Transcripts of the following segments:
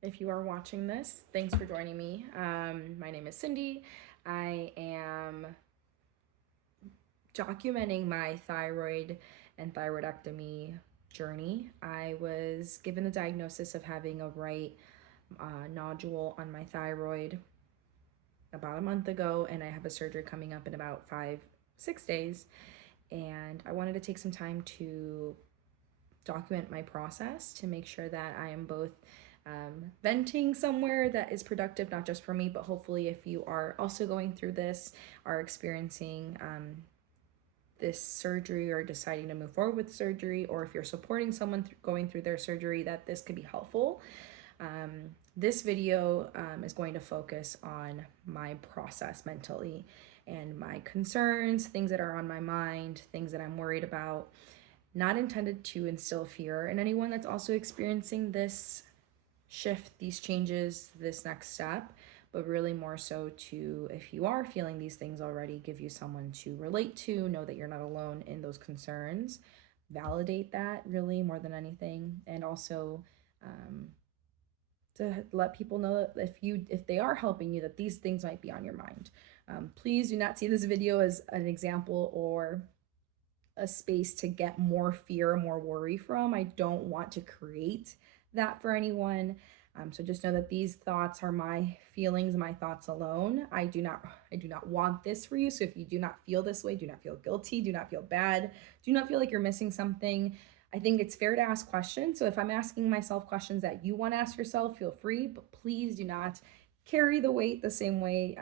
If you are watching this, thanks for joining me. My name is Cindy. I am documenting my thyroid and thyroidectomy journey. I was given the diagnosis of having a right nodule on my thyroid about a month ago, and I have a surgery coming up in about 6 days. And I wanted to take some time to document my process to make sure that I am both venting somewhere that is productive, not just for me, but hopefully if you are also going through this, are experiencing this surgery or deciding to move forward with surgery, or if you're supporting someone going through their surgery, that this could be helpful. This video is going to focus on my process mentally and my concerns, things that are on my mind, things that I'm worried about. Not intended to instill fear in anyone that's also experiencing this shift, these changes, this next step, but really more so to, if you are feeling these things already, give you someone to relate to, know that you're not alone in those concerns, validate that really more than anything, and also to let people know that if they are helping you, that these things might be on your mind. Please do not see this video as an example or a space to get more fear, more worry from. I don't want to create that for anyone. So just know that these thoughts are my feelings, my thoughts alone. I do not want this for you. So if you do not feel this way, do not feel guilty, do not feel bad, do not feel like you're missing something. I think it's fair to ask questions. So if I'm asking myself questions that you want to ask yourself, feel free, but please do not carry the weight the same way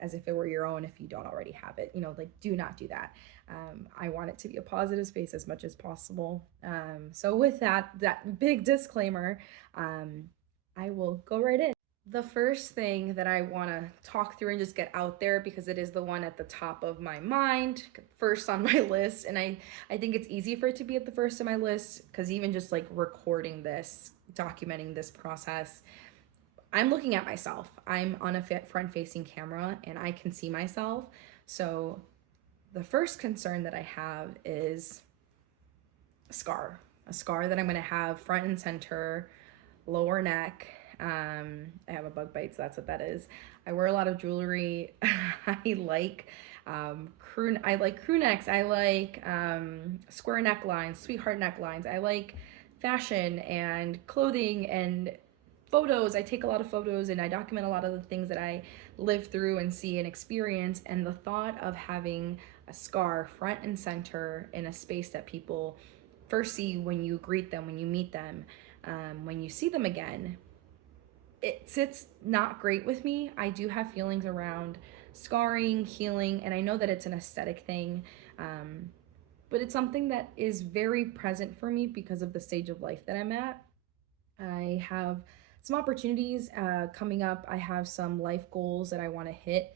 as if it were your own if you don't already have it. Like, do not do that. I want it to be a positive space as much as possible. So with that big disclaimer, I will go right in. The first thing that I want to talk through and just get out there, because it is the one at the top of my mind, first on my list, and I think it's easy for it to be at the first of my list, because even just like recording this, documenting this process, I'm looking at myself. I'm on a front facing camera and I can see myself. So the first concern that I have is a scar that I'm going to have front and center, lower neck. I have a bug bite, so that's what that is. I wear a lot of jewelry. I like I like crew necks. I like square necklines, sweetheart necklines. I like fashion and clothing and photos. I take a lot of photos and I document a lot of the things that I live through and see and experience. And the thought of having a scar front and center in a space that people first see when you greet them, when you meet them, when you see them again, it sits not great with me. I do have feelings around scarring, healing, and I know that it's an aesthetic thing. But it's something that is very present for me because of the stage of life that I'm at. I have some opportunities coming up. I have some life goals that I want to hit.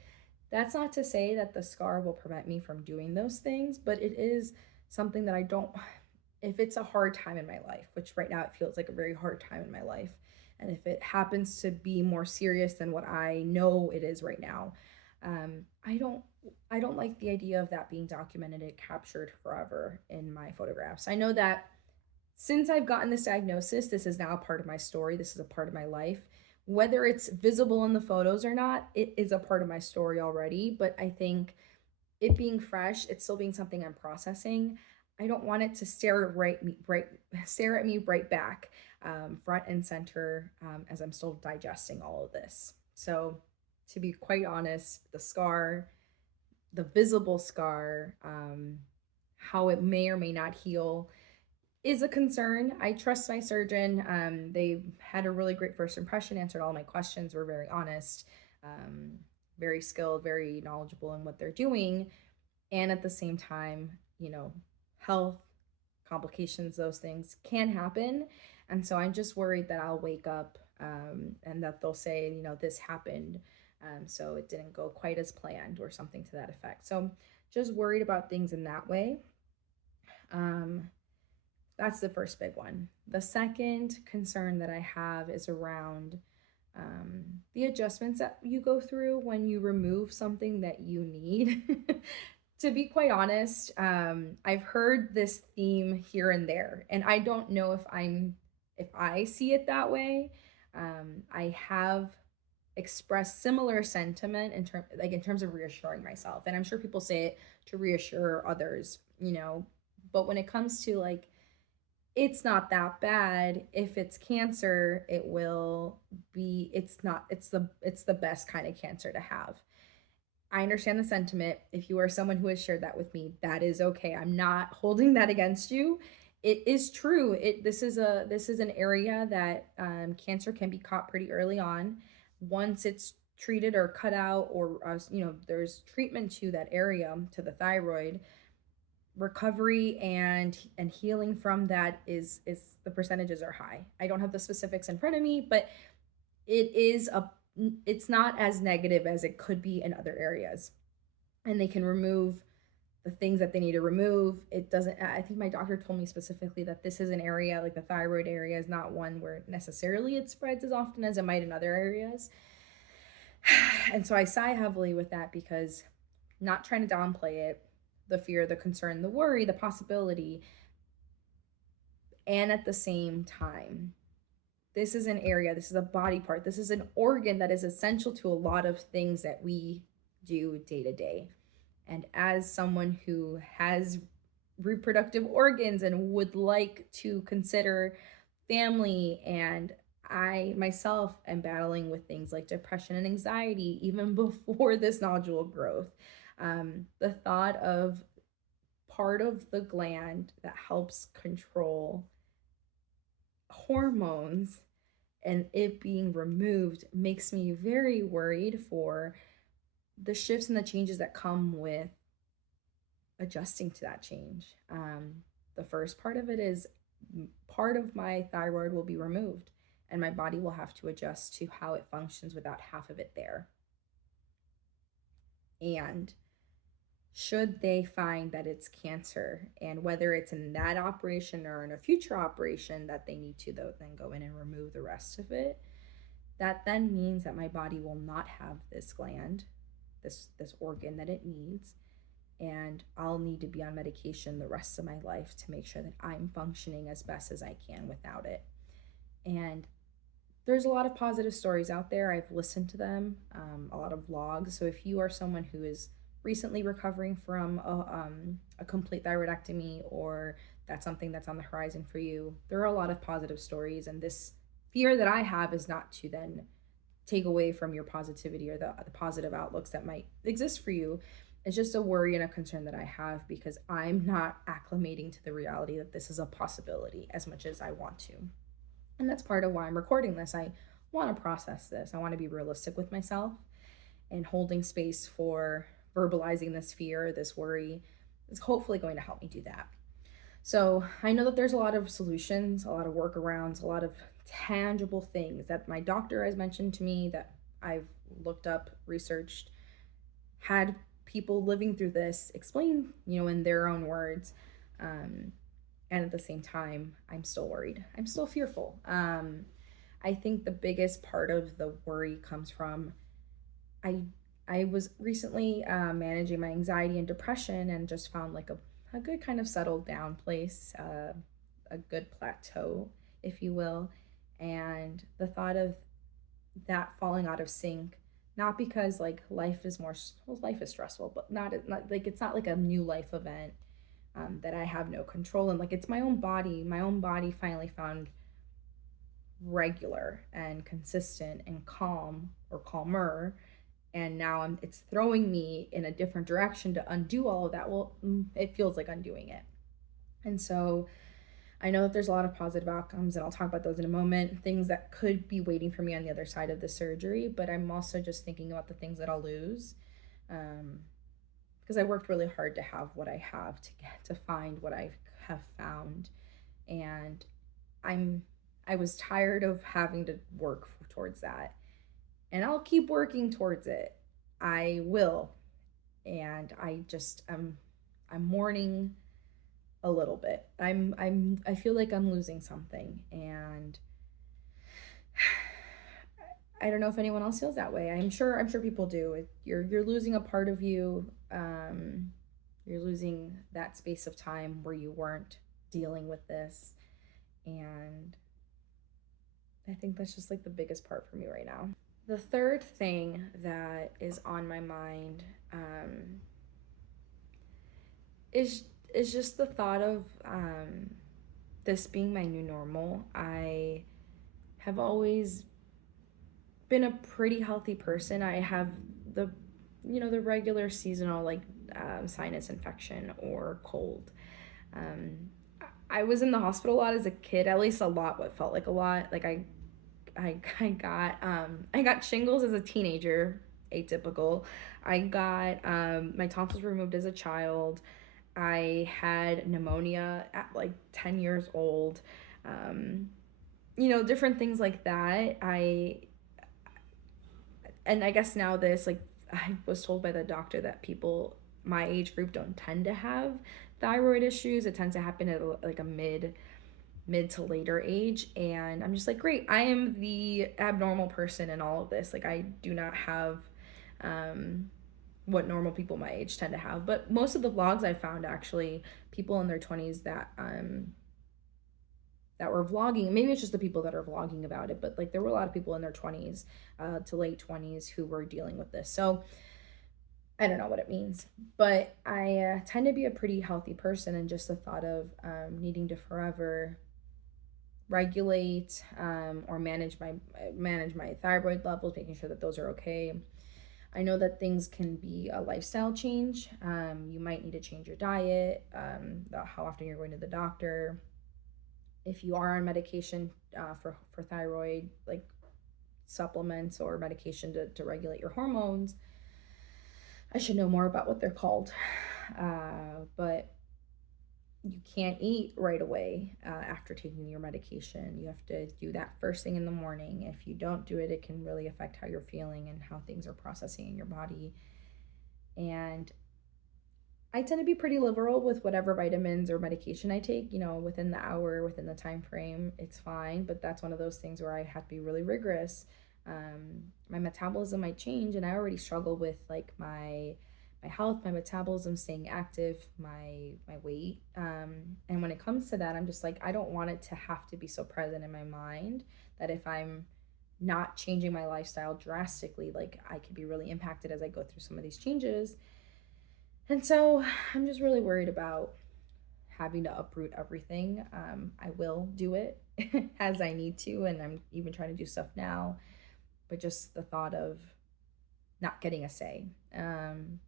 That's not to say that the scar will prevent me from doing those things, but it is something that I don't, if it's a hard time in my life, which right now it feels like a very hard time in my life, and if it happens to be more serious than what I know it is right now, um, I don't I don't like the idea of that being documented and captured forever in my photographs. I know that since I've gotten this diagnosis, this is now a part of my story. This is a part of my life. Whether it's visible in the photos or not, it is a part of my story already. But I think it being fresh, it's still being something I'm processing. I don't want it to stare at me right back, front and center, as I'm still digesting all of this. So, to be quite honest, the scar, the visible scar, how it may or may not heal is a concern. I trust my surgeon. They had a really great first impression, answered all my questions, were very honest, um, very skilled, very knowledgeable in what they're doing. And at the same time, health complications, those things can happen. And so I'm just worried that I'll wake up and that they'll say, this happened. So it didn't go quite as planned or something to that effect. So just worried about things in that way. That's the first big one. The second concern that I have is around the adjustments that you go through when you remove something that you need. To be quite honest, I've heard this theme here and there, and I don't know if I see it that way. I have expressed similar sentiment in terms of reassuring myself, and I'm sure people say it to reassure others, but when it comes to like, it's not that bad. If it's cancer, it's the best kind of cancer to have. I understand the sentiment. If you are someone who has shared that with me, that is okay. I'm not holding that against you. It is true. This is an area that cancer can be caught pretty early on. Once it's treated or cut out, or there's treatment to that area, to the thyroid. Recovery and healing from that is the percentages are high. I don't have the specifics in front of me, but it is a it's not as negative as it could be in other areas, and they can remove the things that they need to remove. It doesn't, I think my doctor told me specifically that this is an area, like the thyroid area is not one where necessarily it spreads as often as it might in other areas. And so I sigh heavily with that, because not trying to downplay it, the fear, the concern, the worry, the possibility, and at the same time, this is an area, this is a body part, this is an organ that is essential to a lot of things that we do day to day. And as someone who has reproductive organs and would like to consider family, and I myself am battling with things like depression and anxiety even before this nodule growth. The thought of part of the gland that helps control hormones and it being removed makes me very worried for the shifts and the changes that come with adjusting to that change. The first part of it is part of my thyroid will be removed, and my body will have to adjust to how it functions without half of it there. And should they find that it's cancer, and whether it's in that operation or in a future operation that they need to then go in and remove the rest of it, that then means that my body will not have this gland, this organ that it needs, and I'll need to be on medication the rest of my life to make sure that I'm functioning as best as I can without it. And there's a lot of positive stories out there. I've listened to them, a lot of vlogs. So if you are someone who is recently recovering from a complete thyroidectomy, or that's something that's on the horizon for you, there are a lot of positive stories. And this fear that I have is not to then take away from your positivity or the positive outlooks that might exist for you. It's just a worry and a concern that I have, because I'm not acclimating to the reality that this is a possibility as much as I want to. And that's part of why I'm recording this. I want to process this. I want to be realistic with myself, and holding space for verbalizing this fear, this worry is hopefully going to help me do that. So I know that there's a lot of solutions, a lot of workarounds, a lot of tangible things that my doctor has mentioned to me, that I've looked up, researched, had people living through this explain, in their own words. And at the same time, I'm still worried. I'm still fearful. I think the biggest part of the worry comes from I I was recently managing my anxiety and depression, and just found like a good kind of settled down place, a good plateau, if you will. And the thought of that falling out of sync, not because like life is stressful, but not like, it's not like a new life event that I have no control in. Like, it's my own body. My own body finally found regular and consistent and calm, or calmer, and now it's throwing me in a different direction to undo all of that. Well, it feels like undoing it. And so I know that there's a lot of positive outcomes, and I'll talk about those in a moment, things that could be waiting for me on the other side of the surgery. But I'm also just thinking about the things that I'll lose, because I worked really hard to have what I have, to find what I have found. And I was tired of having to work towards that, and I'll keep working towards it. I will. And I'm mourning a little bit. I feel like I'm losing something, and I don't know if anyone else feels that way. I'm sure people do. You're losing a part of you. You're losing that space of time where you weren't dealing with this, and I think that's just like the biggest part for me right now. The third thing that is on my mind is is just the thought of this being my new normal. I have always been a pretty healthy person. I have the the regular seasonal like sinus infection or cold. Um, I was in the hospital a lot as a kid, at least a lot. What felt like a lot. Like I got shingles as a teenager, atypical. I got my tonsils removed as a child. I had pneumonia at like 10 years old. Um, different things like that. I guess now this, like, I was told by the doctor that people my age group don't tend to have thyroid issues. It tends to happen at like a mid to later age, and I'm just like, great, I am the abnormal person in all of this. Like, I do not have um what normal people my age tend to have. But most of the vlogs I found, actually, people in their 20s that were vlogging. Maybe it's just the people that are vlogging about it, but like there were a lot of people in their 20s to late 20s who were dealing with this. So I don't know what it means, but I tend to be a pretty healthy person, and just the thought of needing to forever regulate or manage my thyroid levels, making sure that those are okay. I know that things can be a lifestyle change. You might need to change your diet, how often you're going to the doctor. If you are on medication for thyroid, like supplements or medication to regulate your hormones, I should know more about what they're called. But you can't eat right away after taking your medication. You have to do that first thing in the morning. If you don't do it, it can really affect how you're feeling and how things are processing in your body. And I tend to be pretty liberal with whatever vitamins or medication I take, within the hour, within the time frame, it's fine. But that's one of those things where I have to be really rigorous. My metabolism might change, and I already struggle with like my health, my metabolism, staying active, my weight. And when it comes to that, I'm just like, I don't want it to have to be so present in my mind that if I'm not changing my lifestyle drastically, like I could be really impacted as I go through some of these changes. And so I'm just really worried about having to uproot everything. I will do it as I need to, and I'm even trying to do stuff now. But just the thought of not getting a say,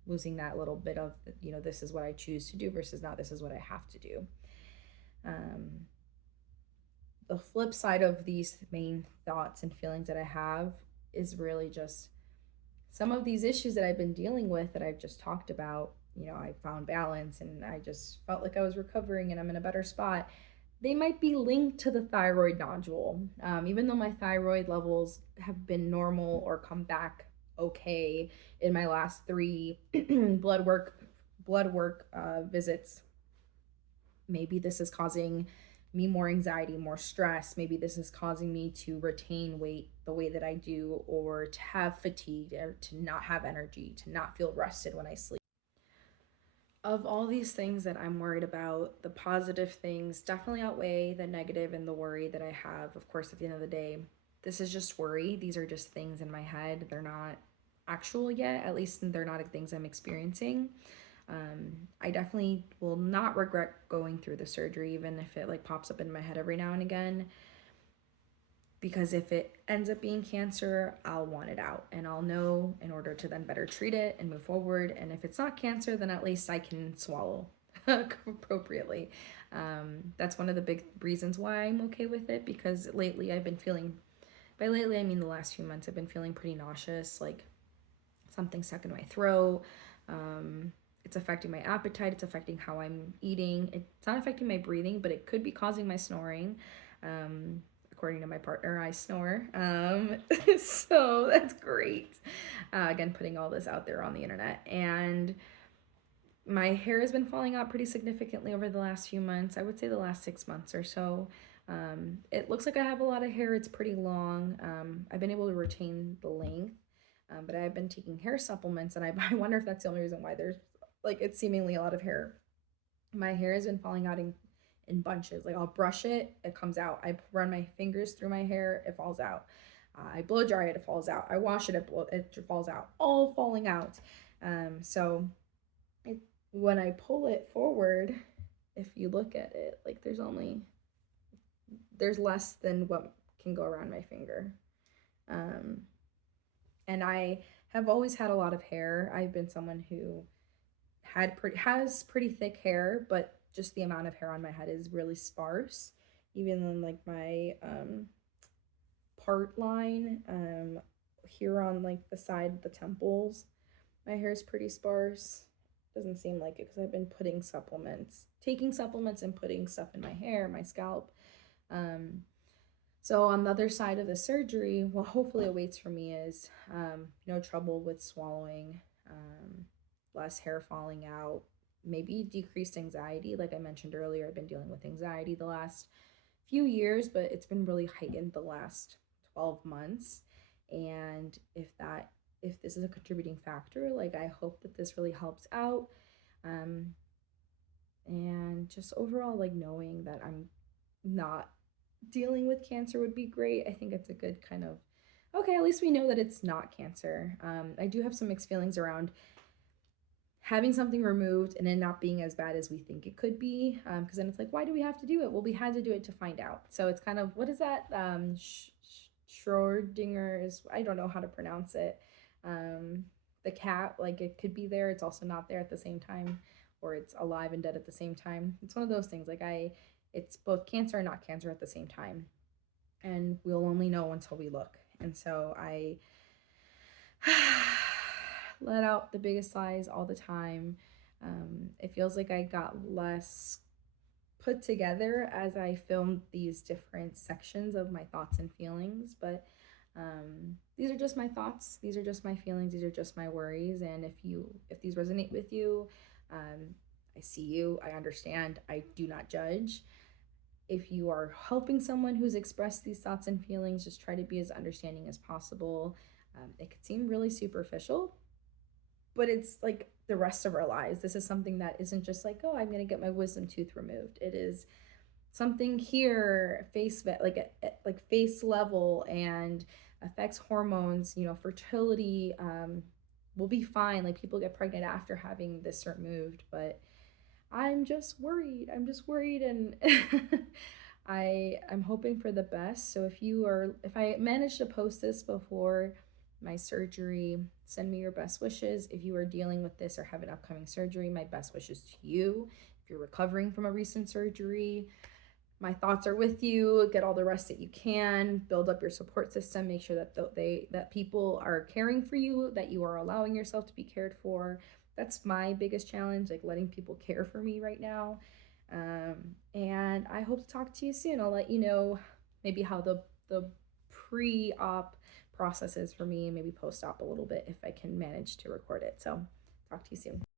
losing that little bit of, this is what I choose to do versus now this is what I have to do. Um, the flip side of these main thoughts and feelings that I have is really just some of these issues that I've been dealing with that I've just talked about. I found balance and I just felt like I was recovering and I'm in a better spot. They might be linked to the thyroid nodule. Even though my thyroid levels have been normal or come back okay in my last three blood work visits, maybe this is causing me more anxiety, more stress. Maybe this is causing me to retain weight the way that I do, or to have fatigue, or to not have energy, to not feel rested when I sleep. Of all these things that I'm worried about, the positive things definitely outweigh the negative and the worry that I have. Of course, at the end of the day, this is just worry. These are just things in my head. They're not actual yet, at least they're not things I'm experiencing. I definitely will not regret going through the surgery, even if it like pops up in my head every now and again. Because if it ends up being cancer, I'll want it out and I'll know in order to then better treat it and move forward. And if it's not cancer, then at least I can swallow appropriately. That's one of the big reasons why I'm okay with it, because lately I've been feeling, by lately I mean the last few months, I've been feeling pretty nauseous, like something stuck in my throat. It's affecting my appetite. It's affecting how I'm eating. It's not affecting my breathing, but it could be causing my snoring. According to my partner, I snore. So that's great. Again, putting all this out there on the internet. And my hair has been falling out pretty significantly over the last few months. I would say the last 6 months or so. It looks like I have a lot of hair. It's pretty long. I've been able to retain the length. But I've been taking hair supplements, and I wonder if that's the only reason why there's like it's seemingly a lot of hair. My hair has been falling out in bunches. Like I'll brush it, it comes out. I run my fingers through my hair, it falls out. I blow dry it, it falls out. I wash it, it falls out. All falling out. So it, when I pull it forward, if you look at it, like there's less than what can go around my finger. Um, and I have always had a lot of hair. I've been someone who has pretty thick hair, but just the amount of hair on my head is really sparse. Even in like my part line, here on like the side, the temples, my hair is pretty sparse. Doesn't seem like it because I've been taking supplements and putting stuff in my hair, my scalp. Um, so on the other side of the surgery, what hopefully awaits for me is no trouble with swallowing, less hair falling out, maybe decreased anxiety. Like I mentioned earlier, I've been dealing with anxiety the last few years, but it's been really heightened the last 12 months. And if this is a contributing factor, like I hope that this really helps out. Um, and just overall, like knowing that I'm not dealing with cancer would be great. I think it's a good kind of, okay, at least we know that it's not cancer. I do have some mixed feelings around having something removed and it not being as bad as we think it could be. Because then it's like, why do we have to do it? Well, we had to do it to find out. So it's kind of, what is that? Schrodinger's, I don't know how to pronounce it. The cat, like it could be there, it's also not there at the same time, or it's alive and dead at the same time. It's one of those things. It's both cancer and not cancer at the same time, and we'll only know until we look. And so I let out the biggest sighs all the time. It feels like I got less put together as I filmed these different sections of my thoughts and feelings, but these are just my thoughts, these are just my feelings, these are just my worries. And if these resonate with you, I see you, I understand, I do not judge. If you are helping someone who's expressed these thoughts and feelings, just try to be as understanding as possible. It could seem really superficial, but it's like the rest of our lives. This is something that isn't just like, oh, I'm going to get my wisdom tooth removed. It is something here, like face level, and affects hormones. Fertility will be fine. Like people get pregnant after having this removed, but I'm just worried. And I'm hoping for the best. So if I manage to post this before my surgery, send me your best wishes. If you are dealing with this or have an upcoming surgery, my best wishes to you. If you're recovering from a recent surgery, my thoughts are with you. Get all the rest that you can. Build up your support system. Make sure that people are caring for you, that you are allowing yourself to be cared for. That's my biggest challenge, like letting people care for me right now. And I hope to talk to you soon. I'll let you know maybe how the pre-op process is for me, and maybe post-op a little bit if I can manage to record it. So talk to you soon.